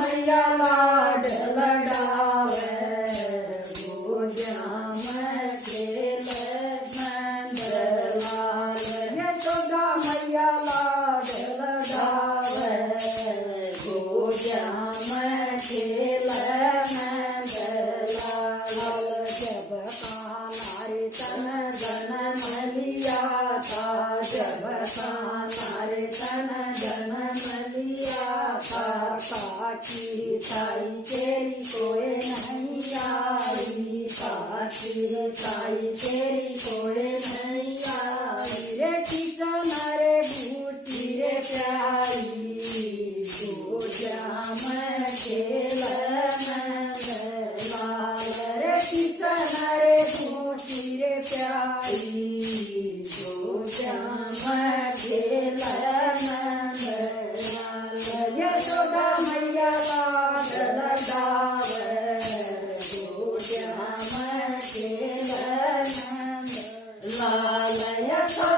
मैया लाड लडावे गोजाम खेल नंदलाल यशोदा मैया लाड लडावे गोजाम खेल नंदलाल जब कानारे तन धन मलिया था जब कानारे तन धन मलिया था काकी ताई तेरी कोई नहीं आई काकी ताई तेरी कोई नहीं आई रे किशन रे बूटी रे प्यारी गोजाम खेल नंदलाल रे किशन रे बूटी रे प्यारी गोजाम खेल नंदलाल यशोदा मैया लाड लडावे गोजाम खेल नंदलाल यशोदा